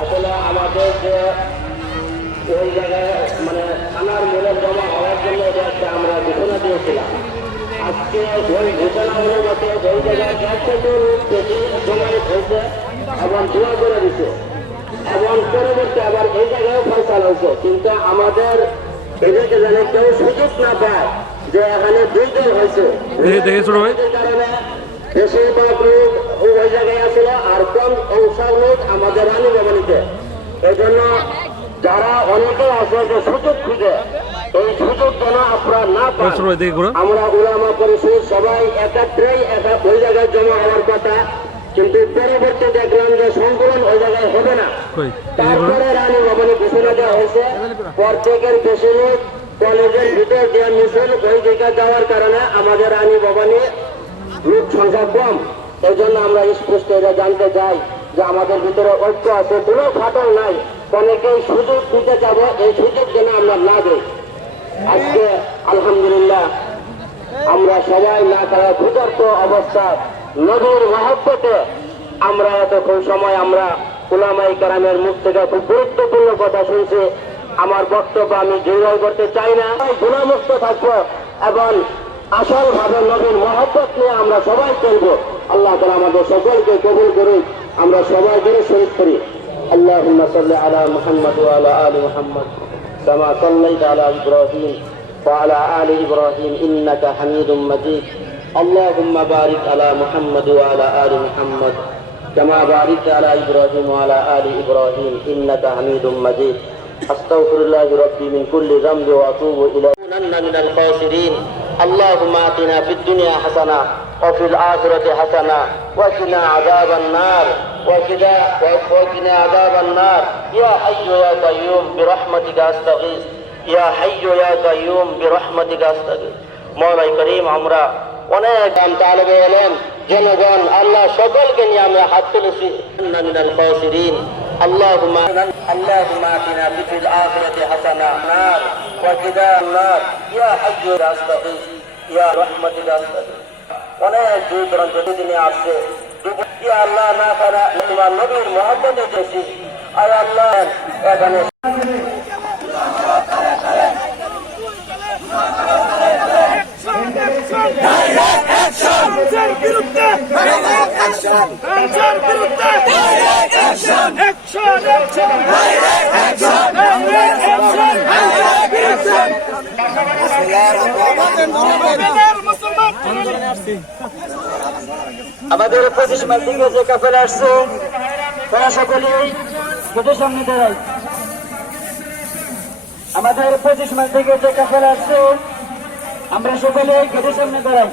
আমাদের যে ওই জায়গায় মানে থানার মূল্য জমা হওয়ার জন্য যে একটা আমরা ঘোষণা দিয়েছিলাম আজকে ওই ঘোষণা অনুমতে ওই জায়গায় হয়েছে এবং দোয়া করে দিছে। এবং পরবর্তী আবার এই জায়গায় ফয়সাল হয়েছে। কিন্তু আমাদের এদেরকে যেন কেউ সুযোগ না পায় যে এখানে দুই দল হয়েছে। কারণে বেশিরভাগ লোক ওই জায়গায় আসছিল আর কম অংশের লোক আমাদের রানী ভবনীতে এই জন্য যারা অনেকে আছে যে সুযোগ খুঁজে এই সুযোগ যেন আপনারা না পান। আমরা উলামা পরিষদ সবাই একাত্রেই একা ওই জায়গায় জমা হওয়ার কথা কিন্তু পরবর্তী দেখলাম যে সংকলন ওই জায়গায় হবে না। তারপরে রানী ভবনে ঘোষণা দেওয়া হয়েছে প্রত্যেকের লোক কলেজের ভিতর যে মিছিল ওই জায়গায় যাওয়ার কারণে আমাদের রানী ভবনে লোক সংখ্যা কম। এই জন্য আমরা স্পষ্ট এটা জানতে চাই যে আমাদের ভিতরে ঐক্য আছে কোনো ফাটল নাই। অনেকেই সুযোগ দিতে যাব এই সুযোগ যেন আমরা না দিই আজকে আলহামদুলিল্লাহ আমরা সবাই না খাওয়া ভূগর্ত অবস্থা, নদীর মহব্বতে। আমরা এতক্ষণ সময় আমরা ওলামাই কারামের মুখ থেকে খুব গুরুত্বপূর্ণ কথা শুনছি, আমার বক্তব্য আমি দীর্ঘ করতে চাই না। গুণামুক্ত থাকব এবং আসলভাবে নবীর মহব্বত নিয়ে আমরা সবাই চলব। আল্লাহ তালা আমাদের সকলকে কবুল করি আমরা সবাই শহীদ করি। আল্লাহ আলা মোহাম্মদ আলা আলী মোহাম্মদ সামা সাল্লাই আলা ইব্রাহিম। وعلى آل إبراهيم إنك حميد مجيد. اللهم بارك على محمد وعلى آل محمد. كما باركت على إبراهيم وعلى آل إبراهيم إنك حميد مجيد. أستغفر الله ربي من كل ذنب وأتوب إليه. كونن من الخاسرين. اللهم آتنا في الدنيا حسنة وفي الآخرة حسنة وقنا عذاب النار. وقنا عذاب النار. يا حي يا قيوم برحمتك أستغيث. يا حي يا قيوم برحمتك استغيث মৌলাই করিম আমরা অনেক দাম তালেবে এলেন জনগণ আল্লাহ সকলকে নিয়ে আমরা হাত তুলেছি মিনাল খাসিরিন اللهم اللهم اتنا في الاخره حسنه نار وقنا النار يا حي يا استغيث يا رحمتك استغيث অনেক দূর দূরান্ত দিনে আসছে ইয়া আল্লাহ না তারা তোমার নবীর মোহাম্মদে দেখি আয় আল্লাহ এখানে আমাদের পঁচিশ মাইল যে কাফের আসছে, তারা সকলেই গেটের সামনে দাঁড়াই আমাদের পঁচিশ মাইল যে কাফের আসছে, আমরা সকলে গেটের সামনে দাঁড়াই।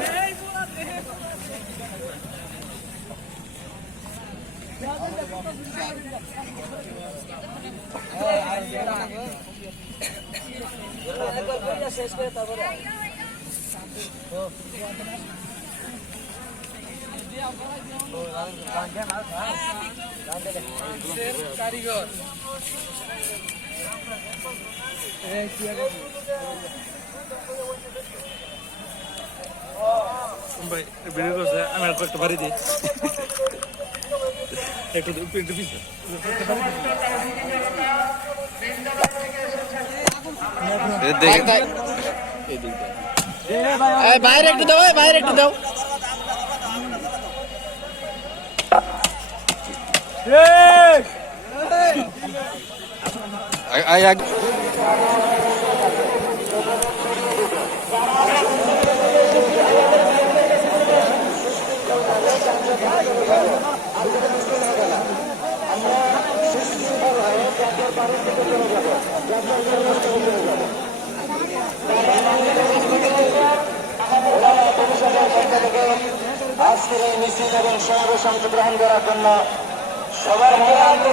ভাই ভিডিও আমি আর কয়েকটা দিই একটু একটু পিছিয়ে বাইরে একটু দাও বাইরে একটু দাও আজকের এই মিছিল এবং সমাবেশ অংশগ্রহণ করার জন্য সবাইকে